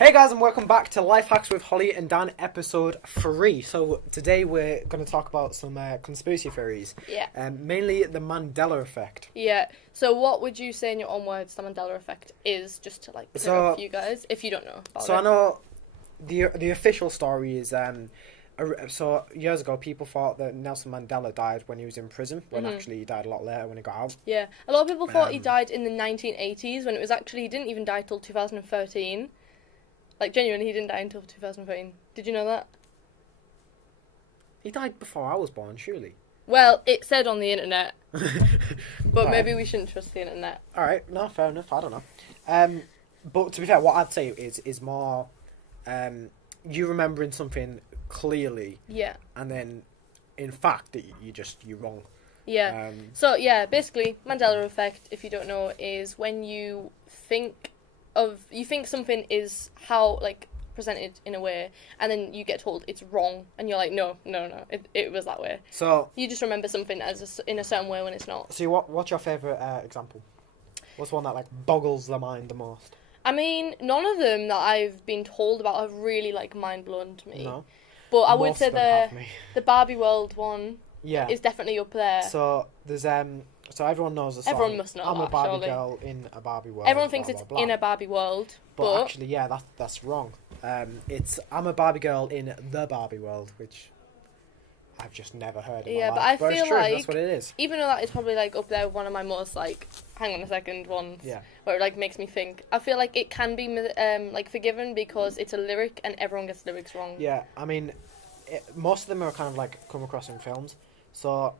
Hey guys, and welcome back to Life Hacks with Holly and Dan, episode 3. So today we're going to talk about some conspiracy theories. Yeah. Mainly the Mandela effect. Yeah. So what would you say in your own words the Mandela effect is, just to like clear up for you guys, if you don't know about it? So I know the official story is so years ago people thought that Nelson Mandela died when he was in prison, when actually he died a lot later when he got out. Yeah. A lot of people thought he died in the 1980s, when it was actually, he didn't even die till 2013. Like, genuinely, he didn't die until 2013. Did you know that? He died before I was born, surely. Well, it said on the internet. But Right. maybe we shouldn't trust the internet. Alright, no, fair enough, I don't know. But to be fair, what I'd say is more you remembering something clearly. Yeah. And then, in fact, you're wrong. Yeah. So, yeah, basically, Mandela effect, if you don't know, is when you think something is how, like, presented in a way, and then you get told it's wrong, and you're like, no, it was that way. So you just remember something in a certain way when it's not. So what's your favourite example? What's one that, like, boggles the mind the most? I mean, none of them that I've been told about have really, like, mind-blown to me. No. But I would Most say of them have me. the Barbie world one Yeah. is definitely up there. So there's so everyone knows the song. Everyone must know I'm that, a Barbie surely. girl in a Barbie world. Everyone thinks blah, it's blah, blah. in a Barbie world, But actually, yeah, that's wrong. It's I'm a Barbie girl in the Barbie world, which I've just never heard in my life. but I it's feel true, like that's what it is. even though that is probably, like, up there with one of my most, like, hang on a second ones, Yeah. where it, like, makes me think, I feel like it can be like forgiven because it's a lyric and everyone gets lyrics wrong. Yeah, I mean, most of them are kind of like come across in films. So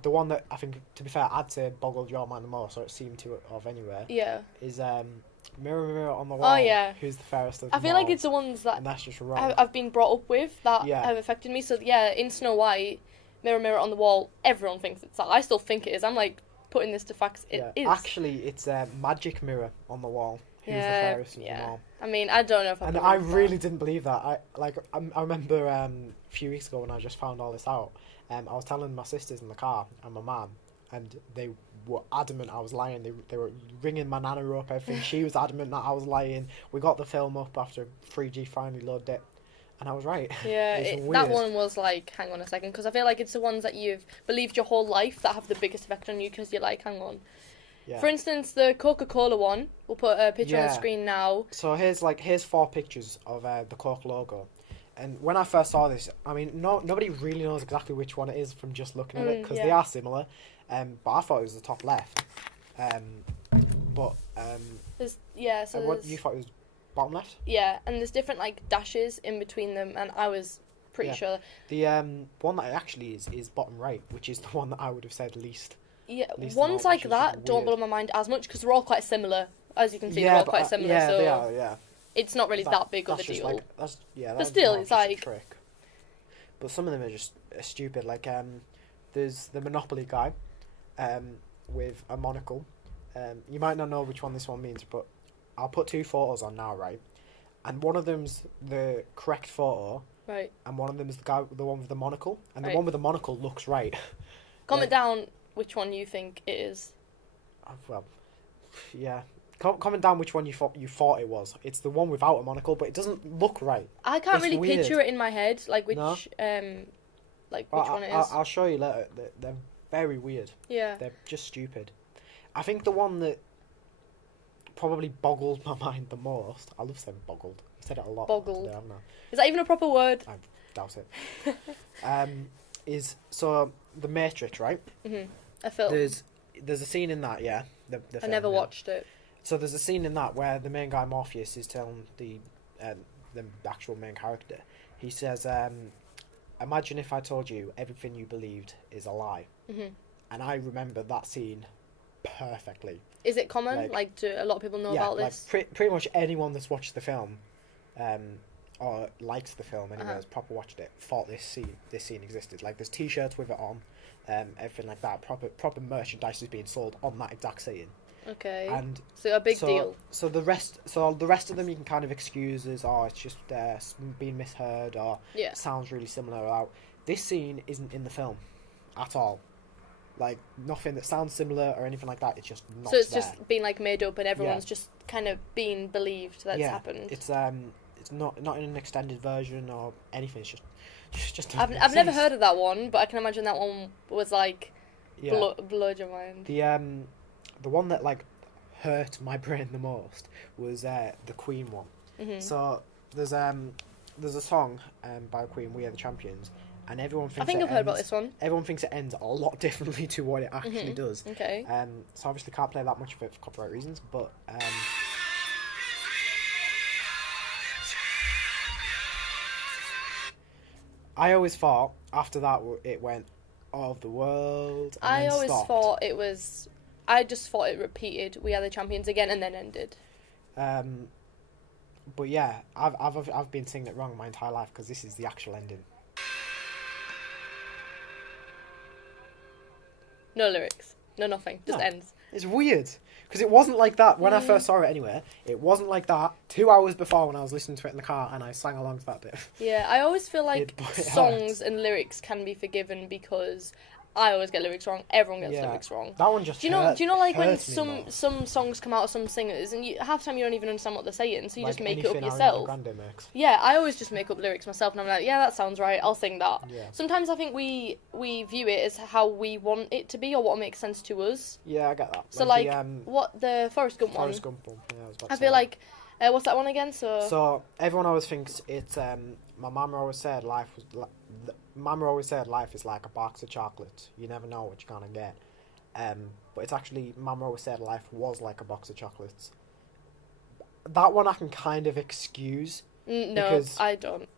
the one that I think, to be fair, I'd say boggled your mind the most, or it seemed to of anywhere, Yeah. is Mirror, Mirror on the Wall. Oh, yeah. Who's the fairest of I them feel like all? it's the ones that And that's just wrong. I've been brought up with that Yeah. have affected me. So, yeah, in Snow White, Mirror, Mirror on the Wall, everyone thinks it's that. I still think it is. I'm, like, putting this to facts. It is. Actually, it's a magic mirror on the wall. Who's the fairest of them all? I mean, I don't know if And I really didn't believe that. I remember a few weeks ago when I just found all this out. I was telling my sisters in the car and my mum, and they were adamant I was lying. They were ringing my nana up, everything. She was adamant that I was lying. We got the film up after 3G finally loaded it, and I was right. Yeah, that one was like, hang on a second, because I feel like it's the ones that you've believed your whole life that have the biggest effect on you, because you're like, hang on. Yeah. For instance, the Coca-Cola one, we'll put a picture on the Yeah. screen now. So here's 4 pictures of the Coke logo. And when I first saw this, I mean, nobody really knows exactly which one it is from just looking at it, because they are similar. But I thought it was the top left. What you thought it was bottom left? Yeah, and there's different, like, dashes in between them, and I was pretty sure. The one that actually is bottom right, which is the one that I would have said least. Yeah, least ones amount, like which is that don't blow weird. my mind as much, because they're all quite similar. As you can see, they're all quite similar, yeah, so they are, yeah. it's not really that big of a That's just deal. like, But still, it's just a like... trick. But some of them are just stupid. Like, there's the Monopoly guy with a monocle. You might not know which one this one means, but I'll put 2 photos on now, right? And one of them's the correct photo, Right. and one of them's the one with the monocle, and the Right. one with the monocle looks right. Comment down which one you think it is. Well, yeah. Comment down which one you thought it was. It's the one without a monocle, but it doesn't look right. I can't It's really weird. picture it in my head, like which, No? which one it is. I'll show you later. They're very weird. Yeah. They're just stupid. I think the one that probably boggled my mind the most. I love saying boggled. I've said it a lot. Boggled. Today, haven't I? Is that even a proper word? I doubt it. Is the Matrix, right? A film. There's a scene in that, yeah. The I film, never yeah. watched it. So there's a scene in that where the main guy Morpheus is telling the actual main character. He says, "Imagine if I told you everything you believed is a lie." And I remember that scene perfectly. Is it common? Like, do a lot of people know about this? Pretty much anyone that's watched the film, or likes the film anyway, has proper watched it, thought this scene existed. Like, there's T-shirts with it on, everything like that. Proper merchandise is being sold on that exact scene. Okay. And so a big deal. So the rest of them you can kind of excuse as, it's just being misheard, or it sounds really similar. Out. This scene isn't in the film at all. like nothing that sounds similar or anything like that. It's just not So it's there. just been like made up, and everyone's just kind of been believed that it's happened. It's not in an extended version or anything. It's just. I've never heard of that one, but I can imagine that one was like blowed your mind. The one that like hurt my brain the most was the Queen one. Mm-hmm. So there's a song by Queen, "We Are the Champions," and everyone thinks I think I've heard about this one. Everyone thinks it ends a lot differently to what it actually does. Okay. So obviously can't play that much of it for copyright reasons, but I always thought after that it went of the world. And I then always stopped. thought it was. I just thought it repeated "We Are the Champions" again and then ended. But yeah, I've been singing it wrong my entire life because this is the actual ending. No lyrics, no nothing, just No. ends. It's weird because it wasn't like that when I first saw it. Anyway, it wasn't like that 2 hours before when I was listening to it in the car and I sang along to that bit. Yeah, I always feel like It songs hurts. and lyrics can be forgiven because I always get lyrics wrong. Everyone gets lyrics wrong. That one just Do you know like when hurt me more. some songs come out of some singers and half the time you don't even understand what they're saying, so you Like just make it up anything Ariana yourself. Grande makes. Yeah, I always just make up lyrics myself and I'm like, yeah, that sounds right, I'll sing that. Yeah. Sometimes I think we view it as how we want it to be or what makes sense to us. Yeah, I get that. So what the Forrest Gump one? Forrest Gump one. Yeah, I was about to I say feel that. like what's that one again? So everyone always thinks it's my mama always said life is like a box of chocolates. You never know what you're gonna get. But it's actually mama always said life was like a box of chocolates. That one I can kind of excuse. No, because I don't.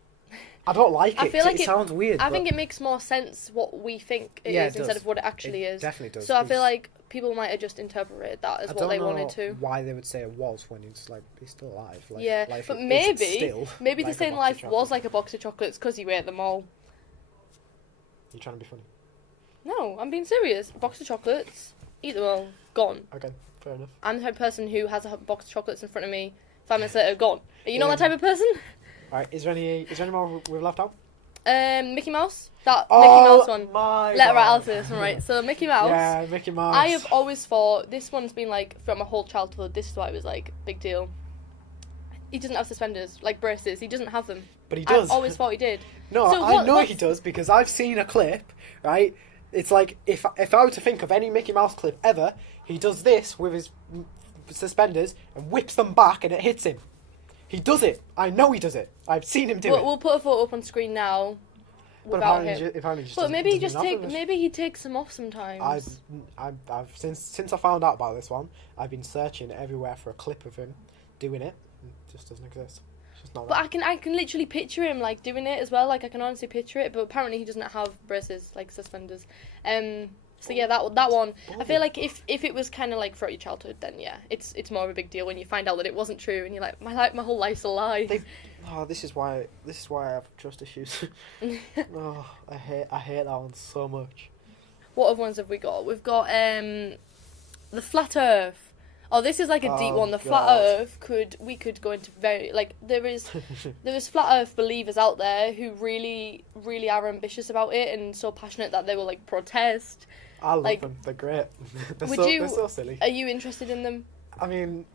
I don't like it. I feel like it sounds weird. I think it makes more sense what we think it is instead of what it actually is. Definitely does. So I feel like people might have just interpreted that as what they wanted to. I don't know why they would say it was when it's like he's still alive. Like, Yeah, life but is maybe still they're like saying a box life of was chocolates. like a box of chocolates because you ate them all. You're trying to be funny. No, I'm being serious. A box of chocolates, eat them all, gone. Okay, fair enough. I'm the type of person who has a box of chocolates in front of me. 5 minutes later, gone. Are you not that type of person? All right, is there any more we've left out? Mickey Mouse. That Oh, Mickey Mouse one. My Let God. right, I'll say this one right. So Mickey Mouse. Yeah, Mickey Mouse. I have always thought this one's been like from my whole childhood. This is why it was like big deal. He doesn't have suspenders like braces. He doesn't have them. But he does. I've always thought he did. No, So I know he does because I've seen a clip. Right, it's like if I were to think of any Mickey Mouse clip ever, he does this with his suspenders and whips them back and it hits him. He does it. I know he does it. I've seen him do it. We'll put a photo up on screen now. But Without apparently, him. just But doesn't- maybe he doesn't just have them. maybe he takes them off sometimes. I've since I found out about this one, I've been searching everywhere for a clip of him doing it. It just doesn't exist. It's just not. But I can literally picture him like doing it as well. Like I can honestly picture it. But apparently he doesn't have braces like suspenders. So yeah, that one. I feel like if it was kind of like throughout your childhood, then yeah, it's more of a big deal when you find out that it wasn't true and you're like, my whole life's a lie. This is why I have trust issues. Oh, I hate that one so much. What other ones have we got? We've got the flat Earth. Oh, this is like a deep one. The flat Earth we could go into very like there is flat Earth believers out there who really really are ambitious about it and so passionate that they will like protest. I love them. They're great. They're so silly. Are you interested in them? I mean,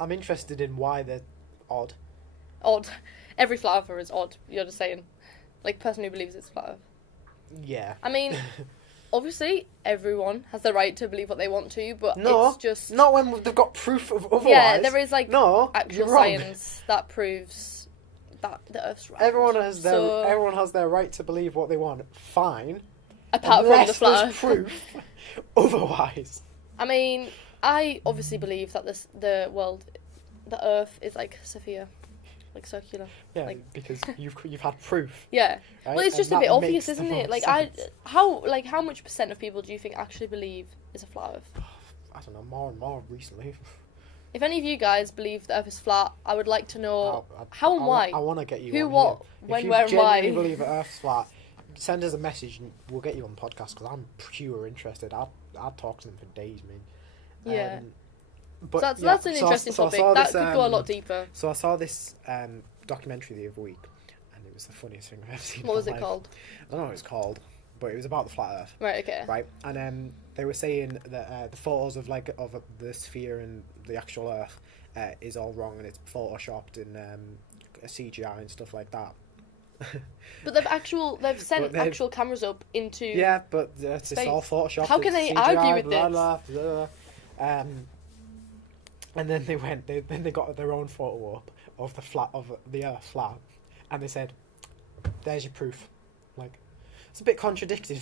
I'm interested in why they're odd. Odd. Every flat earther is odd. You're just saying, like person who believes it's flat Earth. Yeah. I mean, obviously everyone has the right to believe what they want to, but No, it's just not when they've got proof of otherwise. yeah. There is like no, actual you're wrong. science that proves that the Earth's round. Everyone has their right to believe what they want. Fine. Apart from the Unless flat there's Earth. proof otherwise. I mean, I obviously believe that the Earth is like sphere, like circular. Yeah, like, because you've had proof. Yeah. Right? Well, it's And just a that bit obvious, makes the isn't it? most Like sense. how much percent of people do you think actually believe is a flat Earth? I don't know, more and more recently. If any of you guys believe the Earth is flat, I would like to know I- how and why. I want to get you Who, on what, here. when, if you where, and why. genuinely believe the Earth's flat, send us a message and we'll get you on the podcast because I'm pure interested. I'd talk to them for days, man. Yeah. But So that's an so I- interesting so I topic. saw That this, could go a lot deeper. So I saw this documentary the other week, and it was the funniest thing I've ever seen. What in was my it life. called? I don't know what it's called. but it was about the flat Earth. Right. Okay. Right, and they were saying that the photos of the sphere and the actual Earth is all wrong, and it's photoshopped and CGI and stuff like that. But they've sent actual cameras up into but it's all photoshopped. How can they CGI, argue with blah, this? blah, blah. And then they got their own photo up of the Earth flat, and they said, "There's your proof." Like, it's a bit contradictory.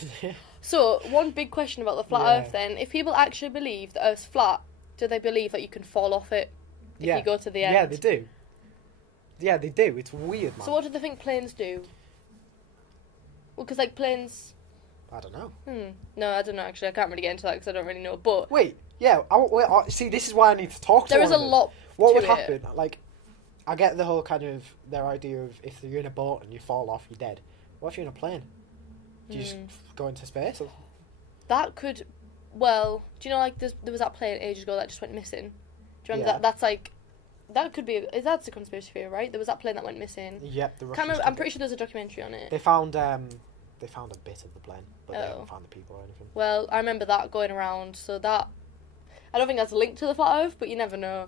So one big question about the flat Earth then: if people actually believe the Earth's flat, do they believe that you can fall off it if you go to the end? Yeah, they do. Yeah, they do. It's weird, man. So what do they think planes do? Well, because like planes. I don't know. No, I don't know. Actually, I can't really get into that because I don't really know. But wait, yeah. See, this is why I need to talk to. There is a lot. What would happen? Like, I get the whole kind of their idea of if you're in a boat and you fall off, you're dead. What if you're in a plane? Do you just go into space? Or? That could. Well, do you know like there was that plane ages ago that just went missing? Do you remember that? That's like. That could be. That's a conspiracy theory, right? There was that plane that went missing. Yep, the Russians. Can't remember, I'm pretty sure there's a documentary on it. They found a bit of the plane, but they haven't found the people or anything. Well, I remember that going around. So that I don't think that's linked to the flat Earth, but you never know.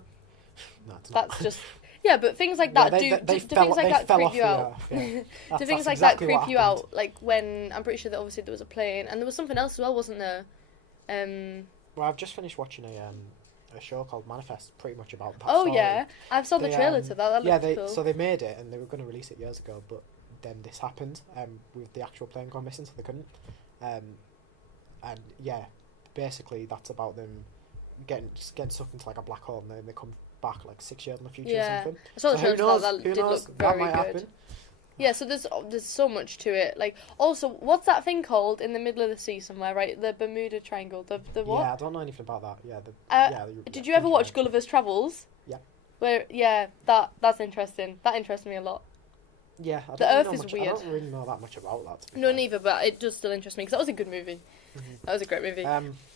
No, it's that's not. just thing things like that do things like that creep you out. Yeah. Do things like exactly that creep you out? Like when I'm pretty sure that obviously there was a plane and there was something else as well, wasn't there? Well, I've just finished watching a show called Manifest, pretty much about that. Oh story. yeah, I saw the trailer to that. That looked cool. So they made it and they were going to release it years ago, but then this happened with the actual plane gone missing, so they couldn't. And yeah, basically that's about them getting sucked into like a black hole, and then they come back like 6 years in the future or something. I saw the trailer so that did look that very might good. happen. Yeah, so there's so much to it. Like, also, what's that thing called in the middle of the sea somewhere, right? The Bermuda Triangle. The what? Yeah, I don't know anything about that. Yeah, did you ever watch Gulliver's Travels? Yeah. Where that's interesting. That interests me a lot. Yeah, the Earth is weird. I don't really know that much about that. No, neither, but it does still interest me because that was a good movie. Mm-hmm. That was a great movie.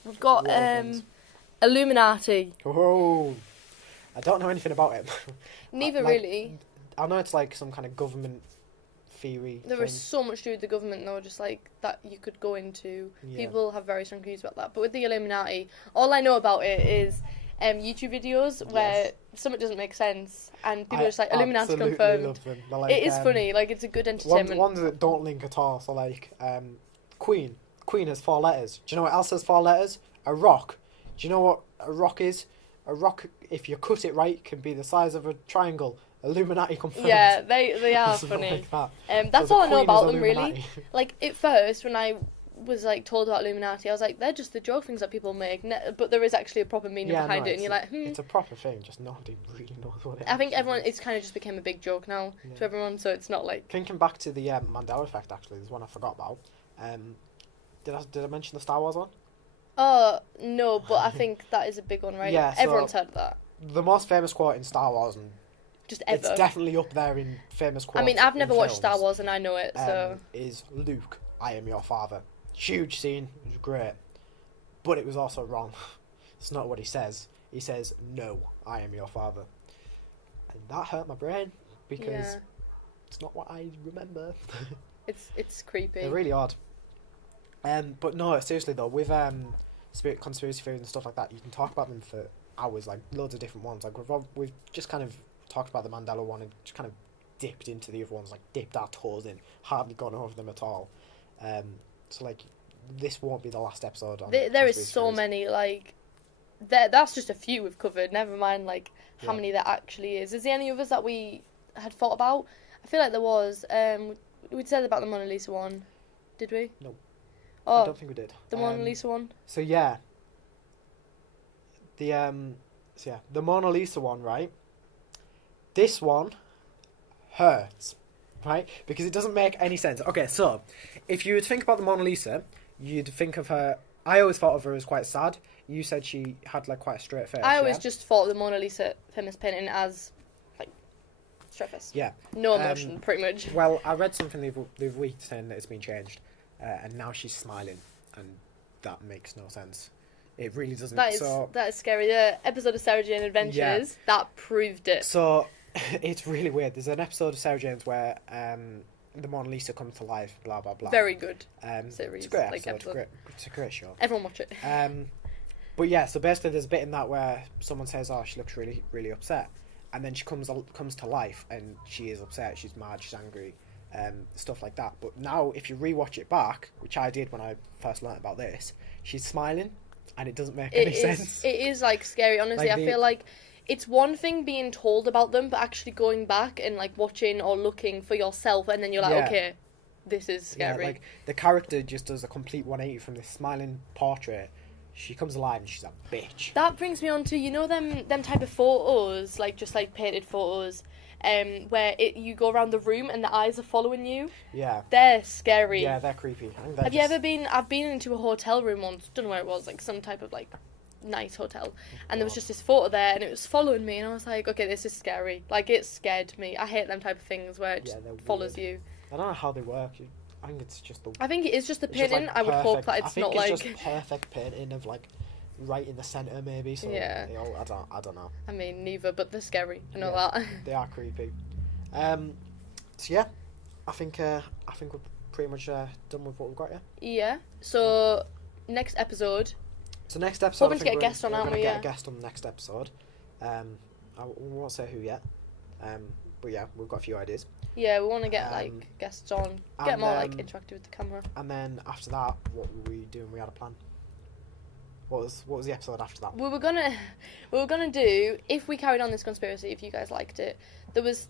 We've got ones. Illuminati. Oh, I don't know anything about it. Neither really. I know it's like some kind of government theory. There is so much to do with the government though, just like that you could go into. Yeah. People have very strong views about that. But with the Illuminati, all I know about it is YouTube videos where something doesn't make sense and people are just like Illuminati confirmed. Love them. Like, it is funny, like it's a good entertainment. Ones that don't link at all. So like Queen has 4 letters. Do you know what else has 4 letters? A rock. Do you know what a rock is? A rock, if you cut it right, can be the size of a triangle. Illuminati confirmed. Yeah, they are funny. Like that's all I know about them, really. Like, at first, when I was, like, told about Illuminati, I was like, they're just the joke things that people make. But there is actually a proper meaning behind it, and you're like, It's a proper thing, just nobody really knows what it is. I think it's kind of just became a big joke now to everyone, so it's not like... Thinking back to the Mandela effect, actually, there's one I forgot about. Did I mention the Star Wars one? Oh, no, but I think that is a big one, right? Yeah, everyone's heard that. The most famous quote in Star Wars, and just ever. It's definitely up there in famous quotes. I mean, I've never watched Star Wars and I know it, so... Is Luke, I am your father. Huge scene, it was great. But it was also wrong. It's not what he says. He says, no, I am your father. And that hurt my brain, because it's not what I remember. It's creepy. They're really odd. But no, seriously though, with conspiracy theories and stuff like that, you can talk about them for hours, like loads of different ones. Like we've just kind of talked about the Mandela one and just kind of dipped into the other ones, like dipped our toes in, hardly gone over them at all. So like this won't be the last episode. There is so many, like that's just a few we've covered. Never mind like how many there actually is. Is there any others that we had thought about? I feel like there was. We'd said about the Mona Lisa one, did we? No. Oh, I don't think we did. The Mona Lisa one? So yeah. The Mona Lisa one, right? This one hurts, right? Because it doesn't make any sense. Okay, so if you would think about the Mona Lisa, you'd think of her. I always thought of her as quite sad. You said she had like quite a straight face. I always just thought of the Mona Lisa famous painting as like straight face. Yeah. No emotion, pretty much. Well, I read something the other week saying that it's been changed. And now she's smiling, and that makes no sense. It really doesn't. That is scary. The episode of Sarah Jane Adventures that proved it. So it's really weird. There's an episode of Sarah Jane's where the Mona Lisa comes to life, blah blah blah. Very good It's series. a great like episode. It's a great show. Everyone watch it. But yeah, so basically there's a bit in that where someone says, "Oh, she looks really really upset," and then she comes to life and she is upset. She's mad. She's angry. Stuff like that. But now, if you rewatch it back, which I did when I first learnt about this, she's smiling, and it doesn't make any sense. It is like scary. Honestly, Like I feel like it's one thing being told about them, but actually going back and like watching or looking for yourself, and then you're like, okay, this is scary. Yeah, like the character just does a complete 180 from this smiling portrait. She comes alive and she's a bitch. That brings me on to, you know, them type of photos, like just like painted photos, where you go around the room and the eyes are following you. Yeah. They're scary. Yeah, they're creepy. Have you ever been? I've been into a hotel room once. Don't know where it was, like some type of like nice hotel, and there was just this photo there, and it was following me, and I was like, okay, this is scary. Like, it scared me. I hate them type of things where it just follows you. I don't know how they work. I think it's just the. I think it is just the it's just, painting. like, I would hope perfect. that it's not like. It's just perfect painting of like right in the center, maybe. So Yeah. I don't know. I mean, neither, but they're scary. I know Yeah, that. They are creepy. So yeah, I think we're pretty much done with what we've got here. Yeah. So next episode. So next episode, Hoping to get a guest on, aren't we? Get a guest on the next episode. I won't say who yet. But yeah, we've got a few ideas. Yeah, we want to get like guests on, get more like interactive with the camera. And then after that, what were we doing? We had a plan. What was the episode after that? We were gonna do, if we carried on this conspiracy, if you guys liked it. There was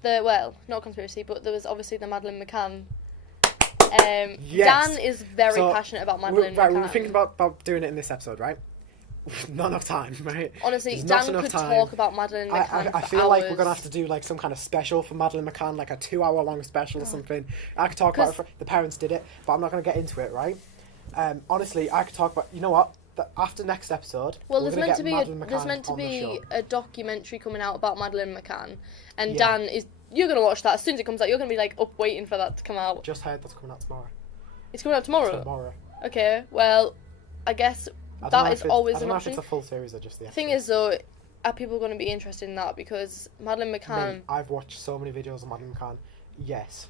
not conspiracy, but there was obviously the Madeleine McCann. Yes. Dan is very passionate about Madeleine McCann. We were thinking about doing it in this episode, right? Not enough time, right? Honestly, There's Dan could talk about Madeleine McCann I for feel hours. like we're going to have to do like some kind of special for Madeleine McCann, like a 2-hour long special or something. I could talk about it, the parents did it, but I'm not going to get into it, right? Honestly, I could talk about, you know what? After next episode, there's meant to be a documentary coming out about Madeleine McCann, and Dan is. You're gonna watch that as soon as it comes out. You're gonna be like up waiting for that to come out. Just heard that's coming out tomorrow. It's coming out tomorrow. Tomorrow. Okay. Well, I guess that is always an option. I don't know if it's a full series or just the episode. Thing is though, are people going to be interested in that? Because Madeleine McCann. Mate, I've watched so many videos of Madeleine McCann. Yes.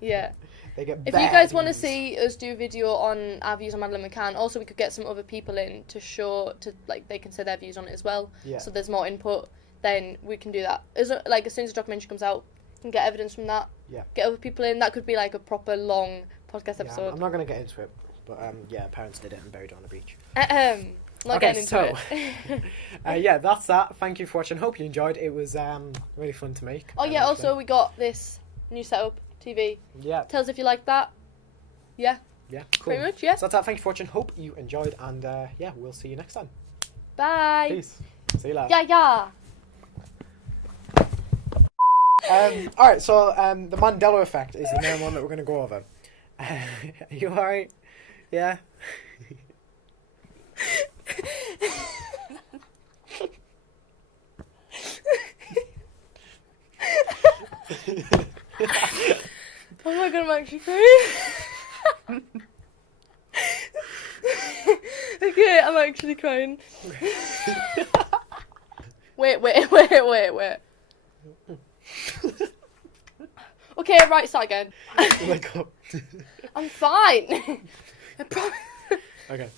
Yeah. They get. If you guys want to see us do a video on our views on Madeleine McCann, also we could get some other people in to show like they can say their views on it as well. Yeah. So there's more input. Then we can do that. As soon as the documentary comes out, we can get evidence from that. Yeah. Get other people in. That could be like a proper long podcast episode. I'm not going to get into it, but yeah, parents did it and buried it on a beach. Not getting into it. Yeah, that's that. Thank you for watching. Hope you enjoyed. It was really fun to make. Oh yeah, also we got this new setup TV. Yeah. Tell us if you like that. Yeah. Yeah, cool. Pretty much, yeah. So that's that. Thank you for watching. Hope you enjoyed, and yeah, we'll see you next time. Bye. Peace. See you later. Yeah. Alright, so the Mandela effect is the main one that we're going to go over. Are you alright? Yeah? Oh my god, I'm actually crying. Okay, I'm actually crying. Wait. Okay, right, start again. Wake up. I'm fine. I promise. Okay.